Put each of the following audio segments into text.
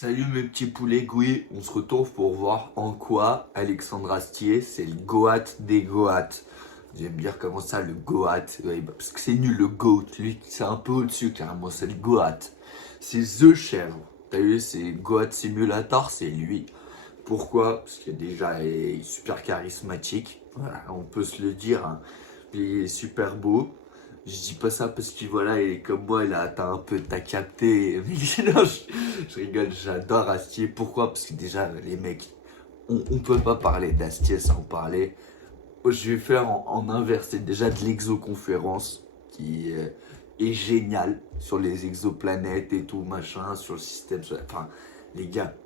Salut mes petits poulets gouilles, on se retrouve pour voir en quoi Alexandre Astier c'est le Goat des Goats. Vous allez me dire comment ça le Goat. Ouais, bah, parce que c'est nul le Goat, lui c'est un peu au-dessus carrément, c'est le Goat. C'est The Chèvre. T'as vu, c'est Goat Simulator, c'est lui. Pourquoi? Parce qu'il est déjà est super charismatique, voilà, on peut se le dire, hein. Il est super beau. Je dis pas ça parce que voilà, il est comme moi, il a atteint un peu, t'as capté. Mais non, je rigole, j'adore Astier. Pourquoi? Parce que déjà, les mecs, on peut pas parler d'Astier sans parler. Je vais faire en inverse, c'est déjà de l'exoconférence qui est génial sur les exoplanètes et tout, machin, sur le système solaire. Enfin, les gars,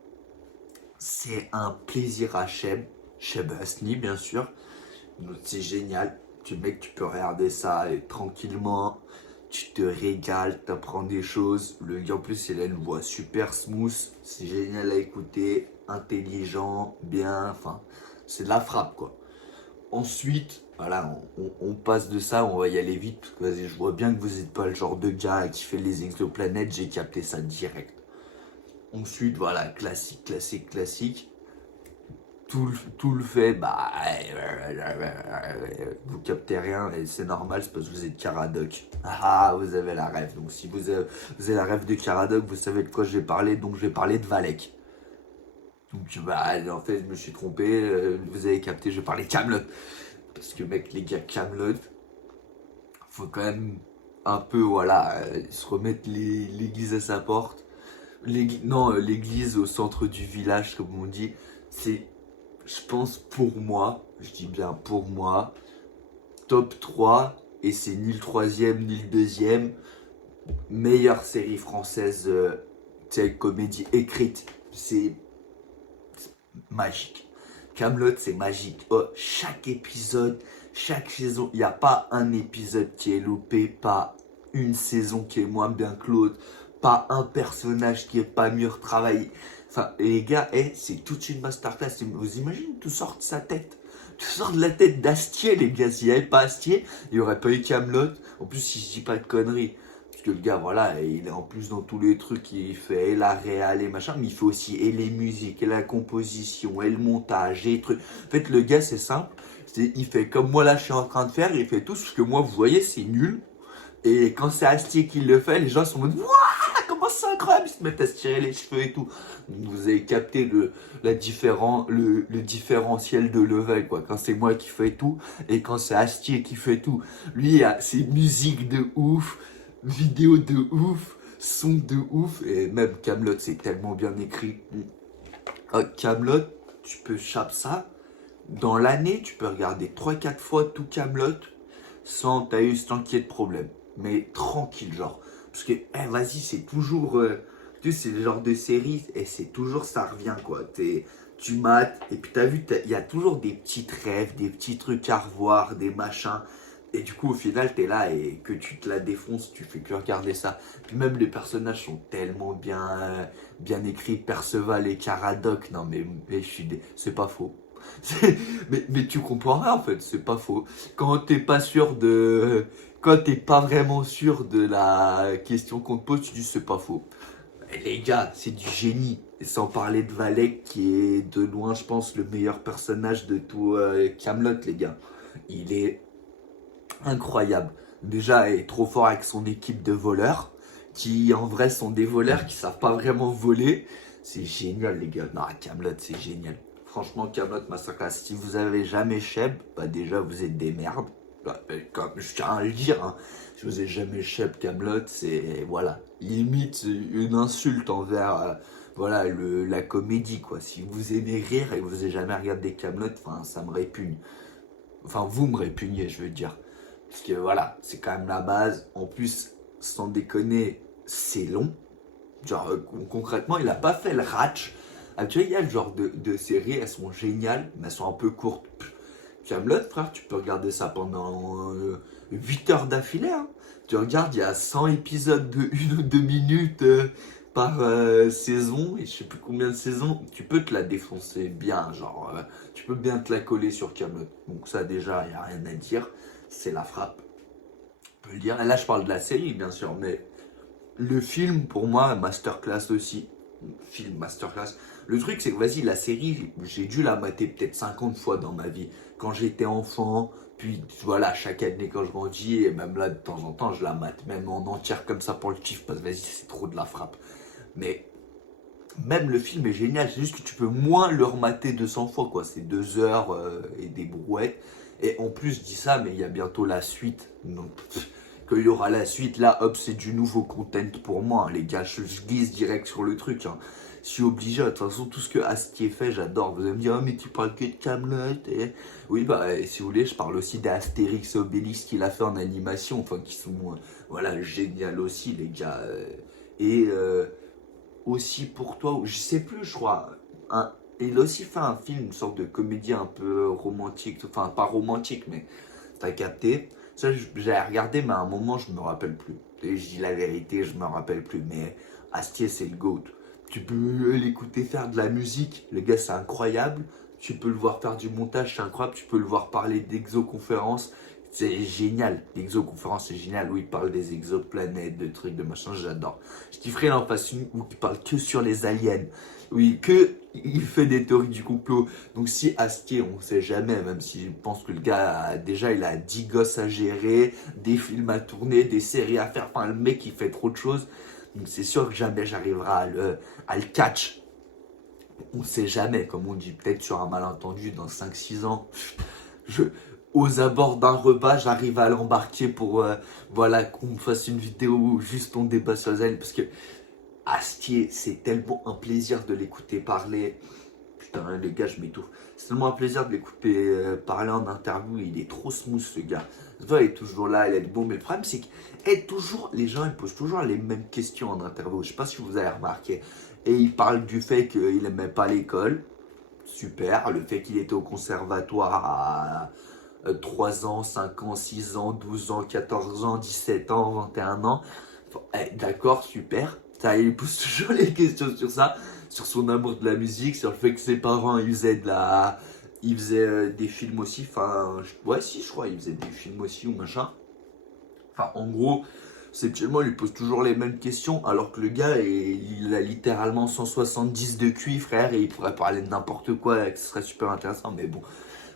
c'est un plaisir à Cheb Asni, bien sûr. Donc, c'est génial. Mec, tu peux regarder ça et tranquillement. Tu te régales, t'apprends des choses. Le gars, en plus, il a une voix super smooth. C'est génial à écouter. Intelligent, bien. Enfin, c'est de la frappe, quoi. Ensuite, voilà, on passe de ça. On va y aller vite. Parce que, vas-y, je vois bien que vous n'êtes pas le genre de gars qui fait les exoplanètes. J'ai capté ça direct. Ensuite, voilà, classique, classique, classique. Tout le fait, bah, vous captez rien et c'est normal, c'est parce que vous êtes Caradoc. Ah, vous avez la rêve. Donc, si vous avez la rêve de Caradoc, vous savez de quoi je vais parler. Donc, je vais parler de Valek. Donc, bah, en fait, je me suis trompé. Vous avez capté, je vais parler de Camelot. Parce que, mec, les gars, Camelot, faut quand même un peu, voilà, se remettre l'église à sa porte. Non, l'église au centre du village, comme on dit. C'est, je pense pour moi, je dis bien pour moi, top 3 et c'est ni le troisième ni le deuxième, meilleure série française, comédie écrite, c'est magique. Camelot, c'est magique. Oh, chaque épisode, chaque saison, il n'y a pas un épisode qui est loupé, pas une saison qui est moins bien que l'autre, pas un personnage qui est pas mieux retravaillé. Enfin, les gars, c'est toute une masterclass. Vous imaginez, tout sort de sa tête. Tout sort de la tête d'Astier, les gars. S'il n'y avait pas Astier, il n'y aurait pas eu Camelot. En plus, si je dis pas de conneries. Parce que le gars, voilà, il est en plus dans tous les trucs, il fait et la réal et machin, mais il fait aussi et les musiques, et la composition, et le montage, et les trucs. En fait, le gars, c'est simple. Il fait comme moi là, je suis en train de faire, il fait tout ce que moi, vous voyez, c'est nul. Et quand c'est Astier qui le fait, les gens sont en mode, waouh, comment c'est incroyable, ils se mettent à se tirer les cheveux et tout. Vous avez capté le différentiel de level, quoi. Quand c'est moi qui fais tout, et quand c'est Astier qui fait tout. Lui, il a ses musiques de ouf, vidéos de ouf, sons de ouf, et même Camelot, c'est tellement bien écrit. Camelot, tu peux chaper ça. Dans l'année, tu peux regarder 3 4 fois tout Camelot sans qu'il y ait de problème. Mais tranquille, genre. Parce que, vas-y, c'est toujours. Tu sais, c'est le genre de série, et c'est toujours ça revient, quoi. Tu mates, et puis t'as vu, il y a toujours des petits rêves, des petits trucs à revoir, des machins. Et du coup, au final, t'es là et que tu te la défonces, tu fais que regarder ça. Puis même les personnages sont tellement bien écrits. Perceval et Caradoc, non mais c'est pas faux. Mais tu comprends rien en fait, c'est pas faux. Quand t'es pas sûr de. Quand t'es pas vraiment sûr de la question qu'on te pose, tu dis c'est pas faux. Mais les gars, c'est du génie. Et sans parler de Valek qui est de loin, je pense, le meilleur personnage de tout Camelot, les gars. Il est incroyable. Déjà, il est trop fort avec son équipe de voleurs, qui en vrai sont des voleurs qui savent pas vraiment voler. C'est génial, les gars. Non, Camelot, c'est génial. Franchement, Camelot Massacre. Si vous avez jamais Cheb, bah déjà vous êtes des merdes. Bah, comme je tiens à le dire, hein. Si vous avez jamais Cheb Camelot, c'est voilà, limite une insulte envers voilà la comédie quoi. Si vous aimez rire et que vous avez jamais regardé Camelot, enfin ça me répugne. Enfin, vous me répugnez, je veux dire. Parce que voilà, c'est quand même la base. En plus, sans déconner, c'est long. Genre, concrètement, il a pas fait le ratch. Actuellement, il y a le genre de séries, elles sont géniales, mais elles sont un peu courtes. Camelot, frère, tu peux regarder ça pendant 8 heures d'affilée, hein. Tu regardes, il y a 100 épisodes de 1 ou 2 minutes par saison, et je sais plus combien de saisons. Tu peux te la défoncer bien, genre, tu peux bien te la coller sur Camelot. Donc ça déjà, il n'y a rien à dire, c'est la frappe, on peut le dire. Et là, je parle de la série, bien sûr, mais le film, pour moi, masterclass aussi. film masterclass. Le truc, c'est que vas-y, la série, j'ai dû la mater peut-être 50 fois dans ma vie. Quand j'étais enfant, puis voilà, chaque année quand je grandis, et même là, de temps en temps, je la mate, même en entière comme ça pour le kiff, parce que vas-y, c'est trop de la frappe. Mais même le film est génial, c'est juste que tu peux moins le remater 200 fois, quoi. C'est 2 heures et des brouettes. Et en plus, je dis ça, mais il y a bientôt la suite. Donc, qu'il y aura la suite, là, hop, c'est du nouveau content pour moi, hein, les gars. Je glisse direct sur le truc, hein. Je suis obligé, de toute façon, tout ce que Astier fait, j'adore. Vous allez me dire, oh, mais tu parles que de Kaamelott. Oui, bah, si vous voulez, je parle aussi d'Astérix et Obélix qu'il a fait en animation, enfin, qui sont, voilà, génial aussi, les gars. Et aussi pour toi, ou je sais plus, je crois. Il a aussi fait un film, une sorte de comédie un peu romantique, enfin pas romantique, mais t'as capté. Ça, j'ai regardé, mais à un moment, je me rappelle plus. Et je dis la vérité, je me rappelle plus. Mais Astier, c'est le GOAT. Tu peux l'écouter faire de la musique, le gars, c'est incroyable. Tu peux le voir faire du montage, c'est incroyable. Tu peux le voir parler d'exoconférences. C'est génial, l'exoconférence c'est génial, où il parle des exoplanètes, de trucs, de machin, j'adore. Je kifferais en face une où il parle que sur les aliens, oui, il fait des théories du complot. Donc si Astier, on sait jamais, même si je pense que le gars, déjà il a 10 gosses à gérer, des films à tourner, des séries à faire, enfin le mec il fait trop de choses. Donc c'est sûr que jamais j'arriverai à le catch. On sait jamais, comme on dit, peut-être sur un malentendu dans 5 6 ans. Je, aux abords d'un repas, j'arrive à l'embarquer pour voilà, qu'on me fasse une vidéo où juste on débat sur elle. Parce que Astier, c'est tellement un plaisir de l'écouter parler. Putain, les gars, je m'étouffe. C'est tellement un plaisir de l'écouter parler en interview. Il est trop smooth, ce gars. Il est toujours là, il est bon. Mais le problème, c'est que toujours, les gens, ils posent toujours les mêmes questions en interview. Je sais pas si vous avez remarqué. Et il parle du fait qu'il n'aimait pas l'école. Super. Le fait qu'il était au conservatoire à 3 ans, 5 ans, 6 ans, 12 ans, 14 ans, 17 ans, 21 ans. D'accord, super. Ça, il pose toujours les questions sur ça, sur son amour de la musique, sur le fait que ses parents ils faisaient des films aussi. Enfin, ouais, si, je crois, ils faisaient des films aussi ou machin. Enfin, en gros, sexuellement, il lui pose toujours les mêmes questions, alors que le gars, il a littéralement 170 de QI, frère, et il pourrait parler de n'importe quoi, et que ce serait super intéressant, mais bon.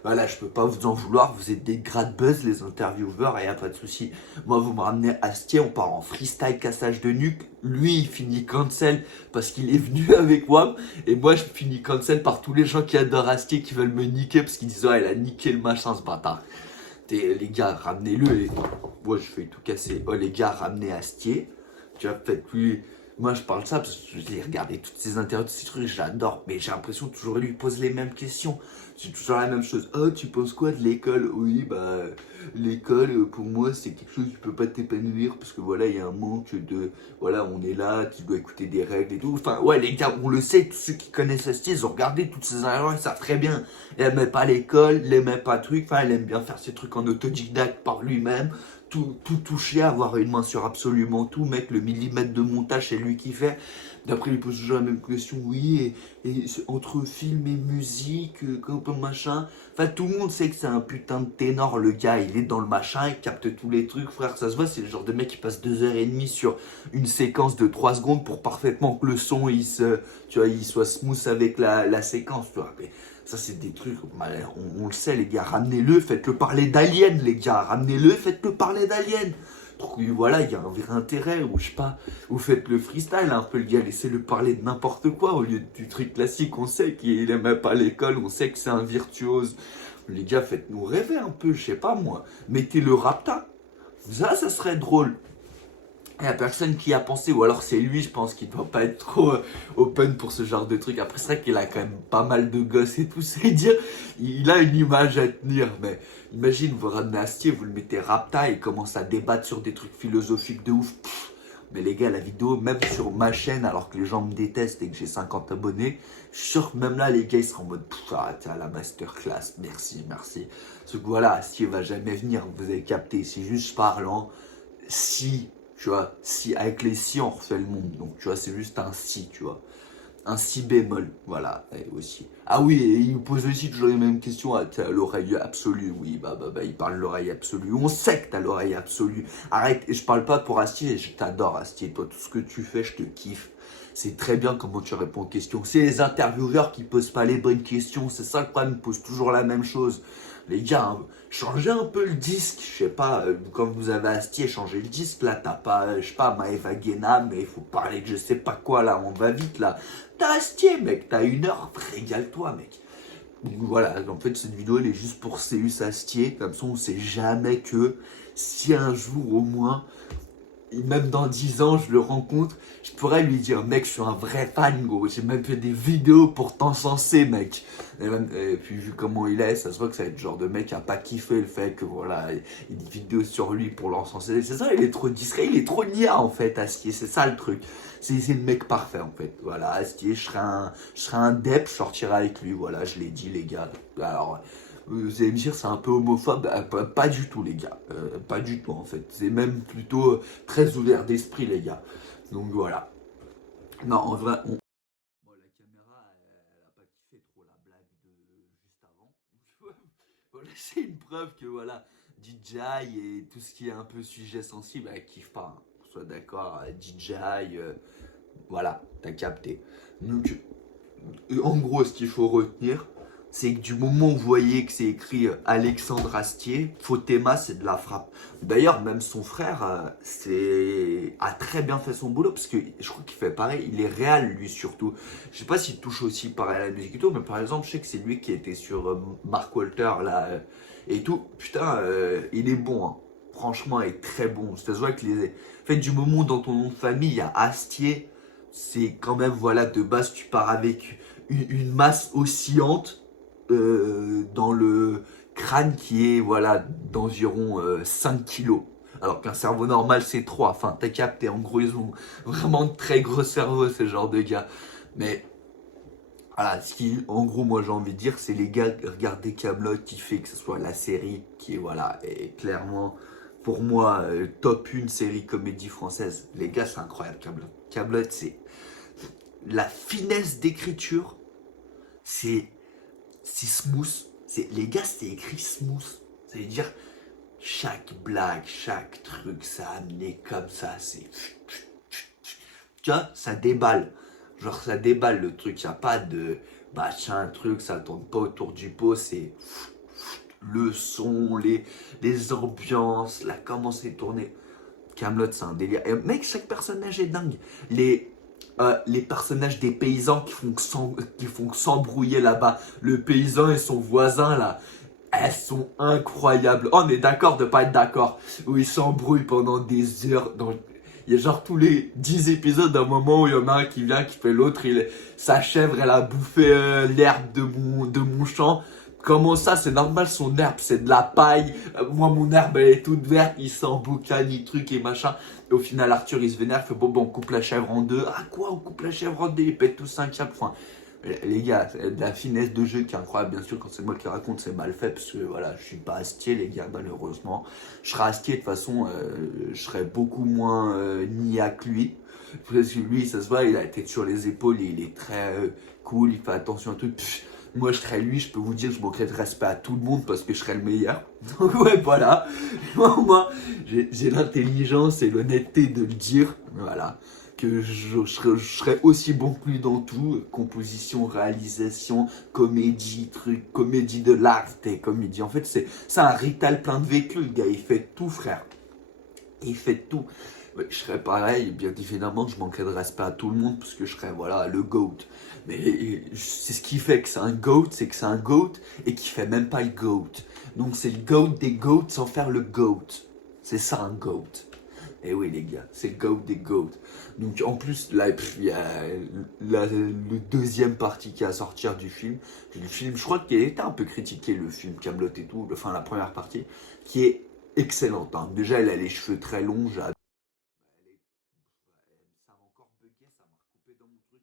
Voilà, je peux pas vous en vouloir, vous êtes des grades buzz les intervieweurs, et y a pas de souci. Moi, vous me ramenez Astier, on part en freestyle cassage de nuque. Lui, il finit cancel parce qu'il est venu avec WAM, et moi, je finis cancel par tous les gens qui adorent Astier, qui veulent me niquer parce qu'ils disent, oh, elle a niqué le machin, ce bâtard. Les gars, ramenez-le. Et moi, je fais tout casser. Oh, les gars, ramenez Astier. Tu vois, faites-lui. Moi, je parle de ça parce que je l'ai regardé toutes ces interviews, tous ces trucs, j'adore. Mais j'ai l'impression que toujours il lui pose les mêmes questions. C'est toujours la même chose. Oh, tu penses quoi de l'école? Oui, bah, l'école, pour moi, c'est quelque chose, tu peux pas t'épanouir parce que voilà, il y a un manque de. Voilà, on est là, tu dois écouter des règles et tout. Enfin, ouais, les gars, on le sait, tous ceux qui connaissent Astier, ils ont regardé toutes ces interviews, ils savent très bien. Elle aimait pas l'école, elle aimait pas le truc, enfin, elle aime bien faire ses trucs en autodidacte par lui-même. Tout toucher, avoir une main sur absolument tout, mec, le millimètre de montage, c'est lui qui fait. D'après, il pose toujours la même question, oui, et entre film et musique, comme machin. Enfin, tout le monde sait que c'est un putain de ténor, le gars, il est dans le machin, il capte tous les trucs, frère, ça se voit, c'est le genre de mec qui passe 2 h 30 sur une séquence de 3 secondes pour parfaitement que le son, tu vois, il soit smooth avec la séquence, tu vois. Mais ça, c'est des trucs, on le sait, les gars, ramenez-le, faites-le parler d'Alien, les gars, ramenez-le, faites-le parler d'Alien. Donc, voilà, il y a un vrai intérêt, ou je sais pas, vous faites le freestyle un peu, le gars, laissez-le parler de n'importe quoi, au lieu du truc classique, on sait qu'il aimait pas l'école, on sait que c'est un virtuose. Les gars, faites-nous rêver un peu, je sais pas moi, mettez le rapta, ça serait drôle. Il n'y a personne qui a pensé, ou alors c'est lui, je pense, qui doit pas être trop open pour ce genre de truc. Après, c'est vrai qu'il a quand même pas mal de gosses et tout, c'est dire, il a une image à tenir, mais imagine, vous ramenez Astier, vous le mettez Rapta et il commence à débattre sur des trucs philosophiques de ouf. Mais les gars, la vidéo, même sur ma chaîne, alors que les gens me détestent et que j'ai 50 abonnés, je suis sûr que même là, les gars, ils seront en mode, t'as la masterclass, merci, merci. Parce que voilà, Astier va jamais venir, vous avez capté, c'est juste parlant. Si, tu vois, si, avec les si, on refait le monde. Donc, tu vois, c'est juste un si, tu vois. Un si bémol, voilà, et aussi. Ah oui, et il pose aussi toujours les mêmes questions. Ah, t'as l'oreille absolue, oui, bah, il parle de l'oreille absolue. On sait que t'as l'oreille absolue. Arrête, et je parle pas pour Astier, je t'adore Astier, toi, tout ce que tu fais, je te kiffe. c'est très bien comment tu réponds aux questions. C'est les intervieweurs qui posent pas les bonnes questions, c'est ça le problème, ils posent toujours la même chose. Les gars, hein, changez un peu le disque, je sais pas, quand vous avez Astier, changez le disque, là, t'as pas, je sais pas, Maëva Guéna, mais il faut parler de je sais pas quoi, là, on va vite, là. T'as Astier, mec, t'as 1 heure, régale-toi, mec. Donc voilà, en fait, cette vidéo, elle est juste pour Céus Astier, comme ça, on sait jamais que si un jour, au moins, et même dans 10 ans, je le rencontre, je pourrais lui dire, mec, je suis un vrai fan, gros. J'ai même fait des vidéos pour t'encenser, mec. Et puis, vu comment il est, ça se voit que ça va être le genre de mec qui a pas kiffé le fait que, voilà, il y a des vidéos sur lui pour l'encenser. C'est ça, il est trop discret, il est trop nia, en fait, Astier. C'est ça le truc. C'est le mec parfait, en fait. Voilà, Astier, je serai un dep, je sortirai avec lui. Voilà, je l'ai dit, les gars. Alors, vous allez me dire c'est un peu homophobe, pas du tout les gars, pas du tout en fait, c'est même plutôt très ouvert d'esprit les gars. Donc voilà. Non en vrai, bon, la caméra elle a pas kiffé trop la blague de juste avant. Voilà, c'est une preuve que voilà, DJI et tout ce qui est un peu sujet sensible, elle kiffe pas. Hein. Soit d'accord, DJI, voilà, t'as capté. Donc en gros, ce qu'il faut retenir, c'est que du moment où vous voyez que c'est écrit Alexandre Astier, Fotema, c'est de la frappe. D'ailleurs, même son frère a très bien fait son boulot, parce que je crois qu'il fait pareil, il est réel lui surtout. Je sais pas s'il touche aussi pareil à la musique et tout, mais par exemple, je sais que c'est lui qui était sur Mark Walter là, et tout. Putain, il est bon, hein. Franchement, il est très bon. Ça se voit que les. En fait, du moment où dans ton nom de famille, il y a Astier, c'est quand même, voilà, de base, tu pars avec une masse oscillante dans le crâne qui est, voilà, d'environ 5 kilos. Alors qu'un cerveau normal, c'est 3. Enfin, t'as capté, en gros, ils ont vraiment de très gros cerveaux, ce genre de gars. Mais voilà, ce qui, en gros, moi j'ai envie de dire, c'est les gars, regardez Kaamelott qui fait que ce soit la série qui est, voilà, est clairement, pour moi, top 1 série comédie française. Les gars, c'est incroyable, Kaamelott. Kaamelott, c'est la finesse d'écriture, c'est smooth. Les gars, c'est écrit smooth. Ça veut dire chaque blague, chaque truc, ça a amené comme ça. C'est. Tu vois, ça déballe. Genre, ça déballe le truc. Il n'y a pas de machin, truc, ça tourne pas autour du pot. C'est le son, les ambiances, là, comment c'est tourné. Kaamelott, c'est un délire. Et mec, chaque personnage est dingue. Les personnages des paysans qui font que s'embrouiller là-bas. Le paysan et son voisin, là, elles sont incroyables. Oh, on est d'accord de pas être d'accord. Où ils s'embrouillent pendant des heures. Il y a genre tous les 10 épisodes un moment où il y en a un qui vient, qui fait l'autre. Sa chèvre, elle a bouffé l'herbe de mon champ. Comment ça, c'est normal, son herbe, c'est de la paille. Moi, mon herbe, elle est toute verte. Il s'emboucane, il truc et machin. Et au final, Arthur, il se vénère. Il fait bon, on coupe la chèvre en deux. Ah, quoi, on coupe la chèvre en deux? Il pète tous un câble. Enfin, les gars, de la finesse de jeu qui est incroyable. Bien sûr, quand c'est moi qui raconte, c'est mal fait. Parce que voilà, je suis pas Astier, les gars, malheureusement. Je serais Astier, de toute façon, je serais beaucoup moins nia que lui. Parce que lui, ça se voit, il a la tête sur les épaules. Il est très cool, il fait attention à tout. Moi, je serais lui, je peux vous dire, je manquerais de respect à tout le monde parce que je serais le meilleur. Donc, ouais, voilà. Moi, j'ai l'intelligence et l'honnêteté de le dire. Voilà. Que je serais aussi bon que lui dans tout. Composition, réalisation, comédie, truc, comédie de l'art, comédie. En fait, c'est un rital plein de véhicules, le gars. Il fait tout, frère. Il fait tout. Ouais, je serais pareil, bien évidemment, je manquerais de respect à tout le monde parce que je serais, voilà, le GOAT. Mais c'est ce qui fait que c'est un GOAT, c'est que c'est un GOAT et qui fait même pas le GOAT. Donc c'est le GOAT des GOATs sans faire le GOAT. C'est ça un GOAT. Et oui les gars, c'est le GOAT des GOAT. Donc en plus, là, il y a le deuxième partie qui est à sortir du film. Le film, je crois qu'il a été un peu critiqué, le film Kaamelott et tout, enfin la première partie, qui est excellente. Hein. Déjà, elle a les cheveux très longs, ça m'a encore bugué, ça m'a recoupé dans mon truc.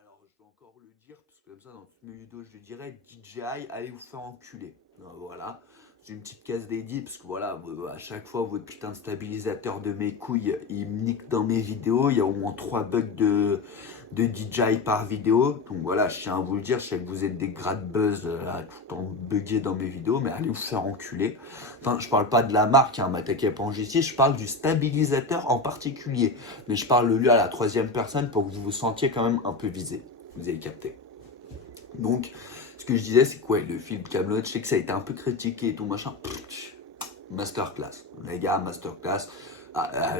Alors je dois encore le dire, parce que comme ça dans toutes mes vidéos je le dirais, DJI, allez vous faire enculer. Voilà. C'est une petite case dédiée parce que voilà, à chaque fois, votre putain de stabilisateur de mes couilles, il me nique dans mes vidéos. Il y a au moins 3 bugs de DJI par vidéo. Donc voilà, je tiens à vous le dire. Je sais que vous êtes des gras de buzz à tout le temps bugger dans mes vidéos, mais allez vous faire enculer. Enfin, je parle pas de la marque, hein, m'attaquez pas en justice. Je parle du stabilisateur en particulier. Mais je parle de lui à la troisième personne pour que vous vous sentiez quand même un peu visé. Vous avez capté. Donc, ce que je disais, c'est quoi le film Kaamelott, je sais que ça a été un peu critiqué et tout machin. Masterclass. Les gars, masterclass.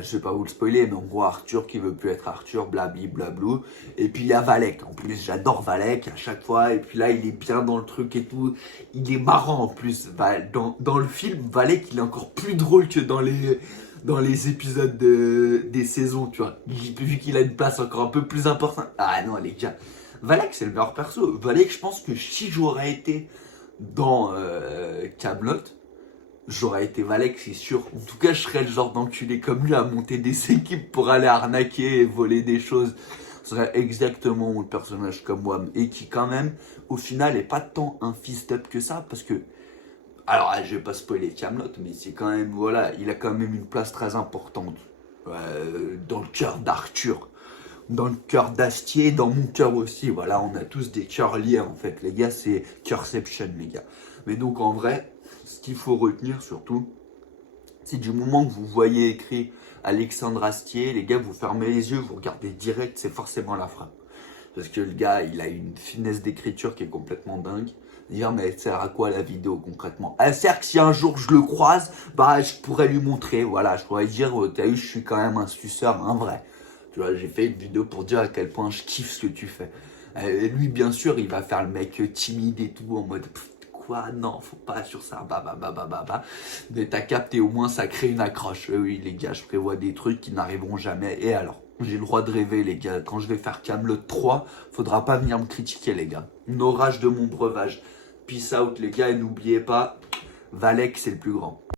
Je vais pas vous le spoiler, mais on voit Arthur qui veut plus être Arthur, blabli blablou. Et puis il y a Valek. En plus, j'adore Valek à chaque fois. Et puis là, il est bien dans le truc et tout. Il est marrant en plus. Dans le film, Valek, il est encore plus drôle que dans les épisodes des saisons, tu vois. Vu qu'il a une place encore un peu plus importante. Ah non, les gars. Valek, c'est le meilleur perso. Valek, je pense que si j'aurais été dans Kaamelott, j'aurais été Valek, c'est sûr. En tout cas, je serais le genre d'enculé comme lui à monter des équipes pour aller arnaquer et voler des choses. Ce serait exactement le personnage comme moi. Et qui, quand même, au final, est pas tant un fist-up que ça. Parce que, alors, je vais pas spoiler Kaamelott, mais c'est quand même, voilà, il a quand même une place très importante dans le cœur d'Arthur. Dans le cœur d'Astier, dans mon cœur aussi. Voilà, on a tous des cœurs liés en fait. Les gars, c'est Cœurception, les gars. Mais donc en vrai, ce qu'il faut retenir surtout, c'est du moment que vous voyez écrit Alexandre Astier, les gars, vous fermez les yeux, vous regardez direct, c'est forcément la frappe. Parce que le gars, il a une finesse d'écriture qui est complètement dingue. Dire, mais elle sert à quoi la vidéo concrètement? Elle sert que si un jour je le croise, bah je pourrais lui montrer. Voilà, je pourrais dire, t'as vu, je suis quand même un suceur, un vrai. Tu vois, j'ai fait une vidéo pour dire à quel point je kiffe ce que tu fais. Et lui, bien sûr, il va faire le mec timide et tout, en mode quoi, non, faut pas sur ça, bah. Mais t'as capté, au moins ça crée une accroche. Oui, les gars, je prévois des trucs qui n'arriveront jamais. Et alors, j'ai le droit de rêver, les gars. Quand je vais faire Kaamelott 3, faudra pas venir me critiquer, les gars. Une orage de mon breuvage. Peace out, les gars, et n'oubliez pas, Valek, c'est le plus grand.